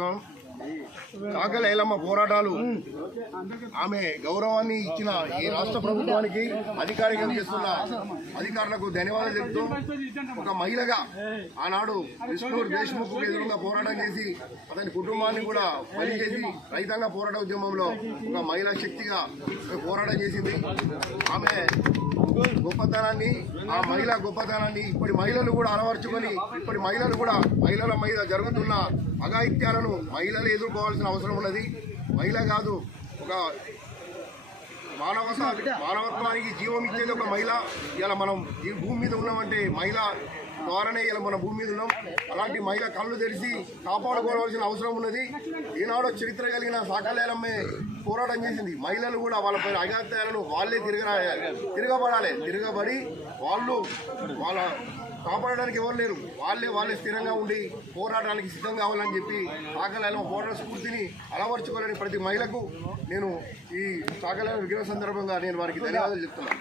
తెలుసుకుందాం. చాకలి ఐలమ్మ పోరాటాలు ఆమె గౌరవాన్ని ఇచ్చిన ఈ రాష్ట్ర ప్రభుత్వానికి అధికారికంగా చేస్తున్న అధికారులకు ధన్యవాదాలు చెబుతూ ఒక మహిళగా ఆనాడు విష్ణూర్ దేశ్ముఖ్ ఎదురుగా పోరాటం చేసి అతని కుటుంబాన్ని కూడా బలి చేసి రైతాంగ పోరాట ఉద్యమంలో ఒక మహిళా శక్తిగా పోరాటం చేసింది. ఆమె గొప్పతనాన్ని ఆ మహిళా గొప్పతనాన్ని ఇప్పటి మహిళలు కూడా అలవర్చుకొని ఇప్పటి మహిళలు కూడా మహిళల మీద జరుగుతున్న అఘాయిత్యాలను మహిళలు ఎదుర్కోవాల్సిన అవసరం ఉన్నది. మహిళ కాదు, ఒక మానవత్వానికి జీవం ఇచ్చేది ఒక మహిళ. ఇలా మనం ఈ భూమి మీద ఉన్నామంటే మహిళ ద్వారానే ఇలా మన భూమి మీద ఉన్నాం. అలాంటి మహిళ కళ్ళు తెరిచి కాపాడుకోవాల్సిన అవసరం ఉన్నది. ఈనాడు చరిత్ర కలిగిన చాకలి ఐలమ్మే పోరాటం చేసింది. మహిళలు కూడా వాళ్ళపై అఘాయిత్యాలను వాళ్ళే తిరగబడి వాళ్ళ కాపాడడానికి ఎవరు లేరు, వాళ్ళే స్థిరంగా ఉండి పోరాటానికి సిద్ధం కావాలని చెప్పి చాకలి ఐలమ్మ పోరాట స్ఫూర్తిని అలవర్చుకోవాలని ప్రతి మహిళకు నేను ఈ చాకలి ఐలమ్మ విగ్రహ సందర్భంగా నేను వారికి ధన్యవాదాలు చెప్తున్నాను.